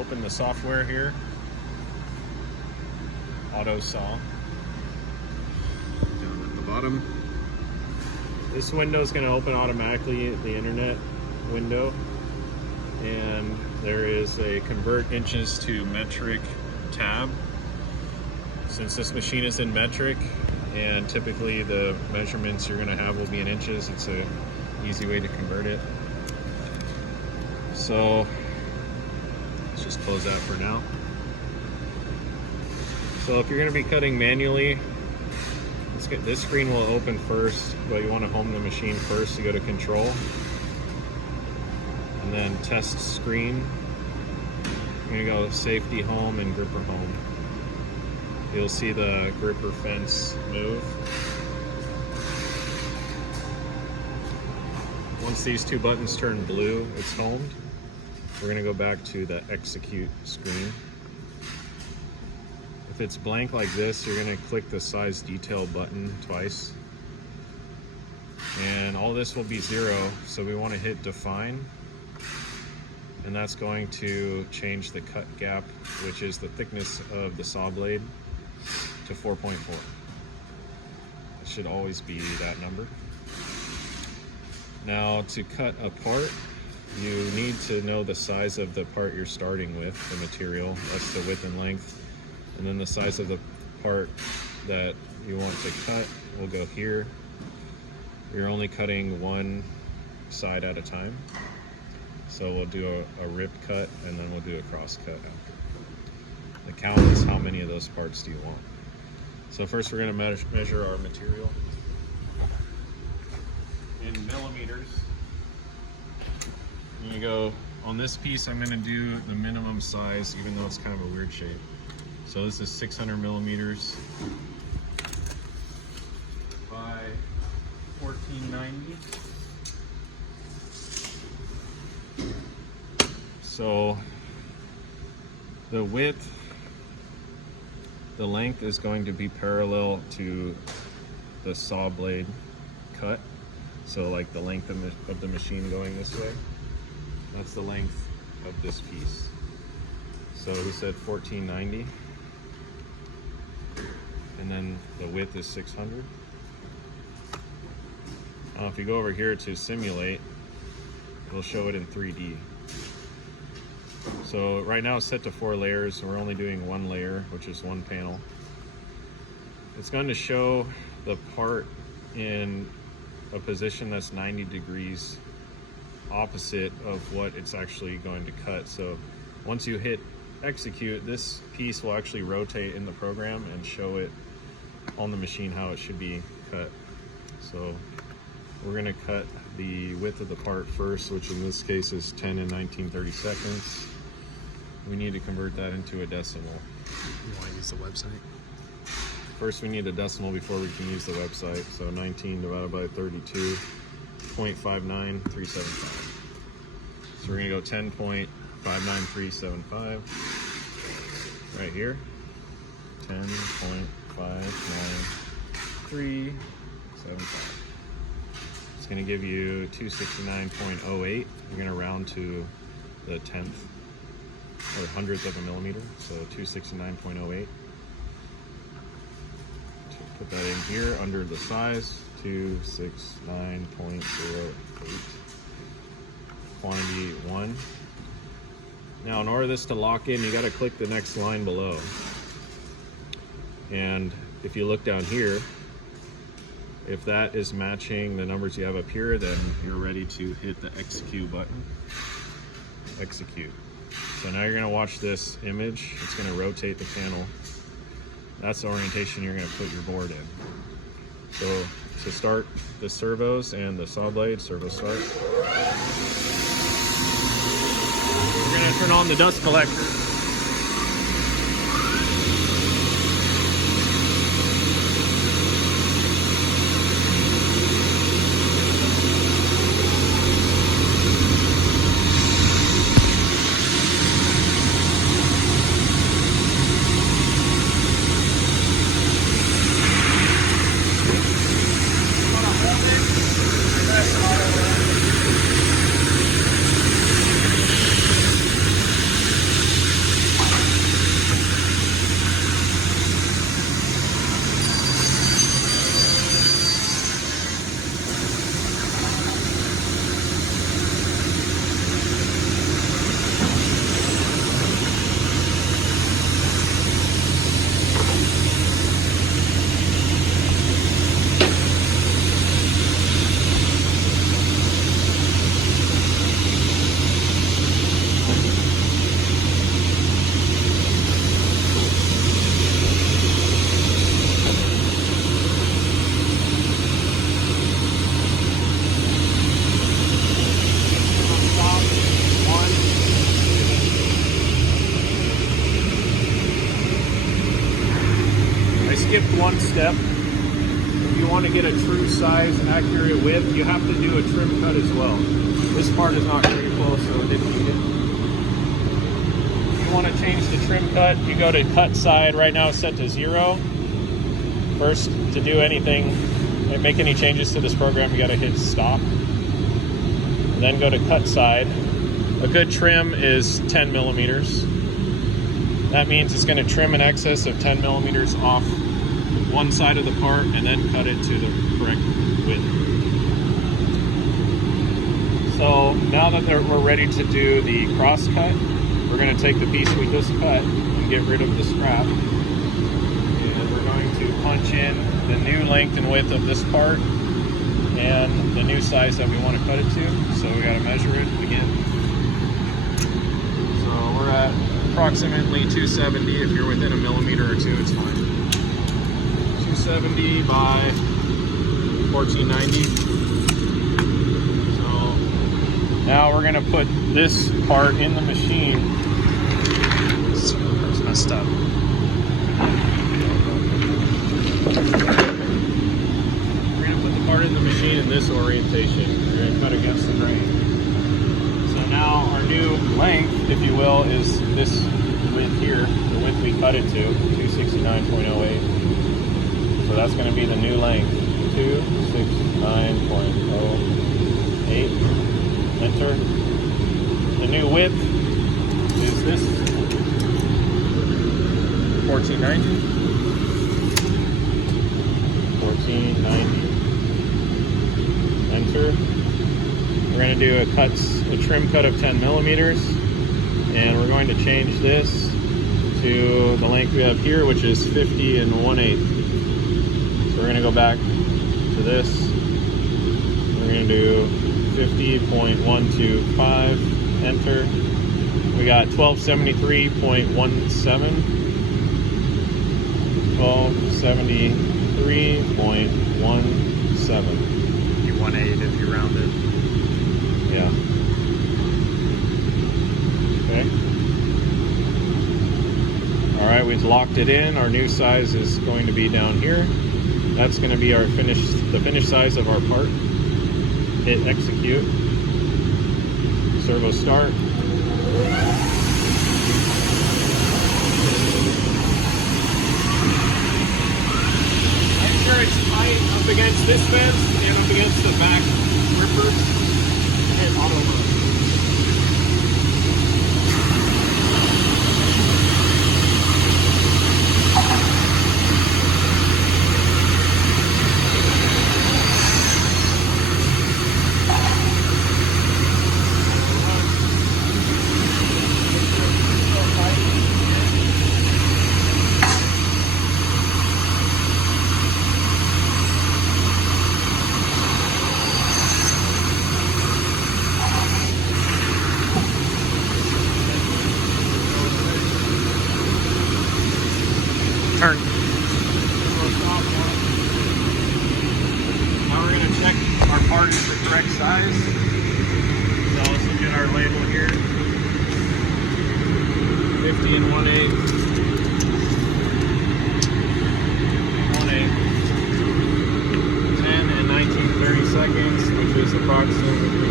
open the software here. Auto saw. Down at the bottom. This window is going to open automatically, the internet window. And there is a convert inches to metric tab. Since this machine is in metric, and typically the measurements you're going to have will be in inches, it's a easy way to convert it. So let's just close that for now. So if you're going to be cutting manually, this screen will open first, but you want to home the machine first. You go to control and then test screen. You're going to go safety home and gripper home. You'll see the gripper fence move. Once these two buttons turn blue, it's homed. We're going to go back to the execute screen. If it's blank like this, you're going to click the size detail button twice. And all this will be 0, so we want to hit define. And that's going to change the cut gap, which is the thickness of the saw blade, to 4.4. It should always be that number. Now to cut a part, you need to know the size of the part you're starting with, the material. That's the width and length. And then the size of the part that you want to cut will go here. You're only cutting one side at a time. So we'll do a rip cut and then we'll do a cross cut after. The count is how many of those parts do you want. So first we're going to measure our material in millimeters. I'm going to go on this piece, I'm going to do the minimum size, even though it's kind of a weird shape. So this is 600 millimeters by 1490. So the width, the length is going to be parallel to the saw blade cut. So like the length of the machine going this way, that's the length of this piece. So we said 1490. And then the width is 600. Now if you go over here to simulate, it'll show it in 3D. So right now it's set to 4 layers, and we're only doing 1 layer, which is 1 panel. It's going to show the part in a position that's 90 degrees opposite of what it's actually going to cut. So once you hit execute, this piece will actually rotate in the program and show it on the machine how it should be cut. So we're going to cut the width of the part first, which in this case is 10 and 19/32. We need to convert that into a decimal. You want to use the website? First we need a decimal before we can use the website. So 19 divided by 32.59375. So we're going to go 10.59375 right here. 10.59375. It's going to give you 269.08. We're going to round to the 10th or 100th of a millimeter, so 269.08. Put that in here under the size, 269.08. Quantity 1. Now in order for this to lock in, you got to click the next line below. And if you look down here, if that is matching the numbers you have up here, then you're ready to hit the execute button. Execute. So now you're going to watch this image. It's going to rotate the panel. That's the orientation you're going to put your board in. So to start the servos and the saw blade, servo start. We're going to turn on the dust collector. one step. If you want to get a true size, accurate width, you have to do a trim cut as well. This part is not critical, so it didn't need it. If you want to change the trim cut, you go to cut side. Right now it's set to 0. First, to do anything, make any changes to this program, you got to hit stop. And then go to cut side. A good trim is 10 millimeters. That means it's going to trim in excess of 10 millimeters off one side of the part and then cut it to the correct width. So now that we're ready to do the cross cut, we're going to take the piece we just cut and get rid of the scrap. And we're going to punch in the new length and width of this part and the new size that we want to cut it to. So we got to measure it again. So we're at approximately 270. If you're within a millimeter or two, it's fine. 270 by 1490. So now we're gonna put this part in the machine. It's messed up. We're gonna put the part in the machine in this orientation. We're gonna cut against the grain. So now our new length, if you will, is this width here, the width we cut it to, 269.08. So that's going to be the new length, 269.08. Enter. The new width is this, 1490. 1490. Enter. We're going to do a trim cut of 10 millimeters, and we're going to change this to the length we have here, which is 50 1/8. So we're going to go back to this. We're going to do 50.125. Enter. We got 1273.17. 1273.17. You 1/8 if you round it. Yeah. Okay. All right, we've locked it in. Our new size is going to be down here. That's going to be our the finished size of our part. Hit execute. Servo start. Make sure it's tight up against this fence and up against the back ripper. Hit auto load. Turn. Now we're going to check our part is the correct size. So let's look at our label here. 50 1/8. 1/8. 10 and 19/32, which is approximately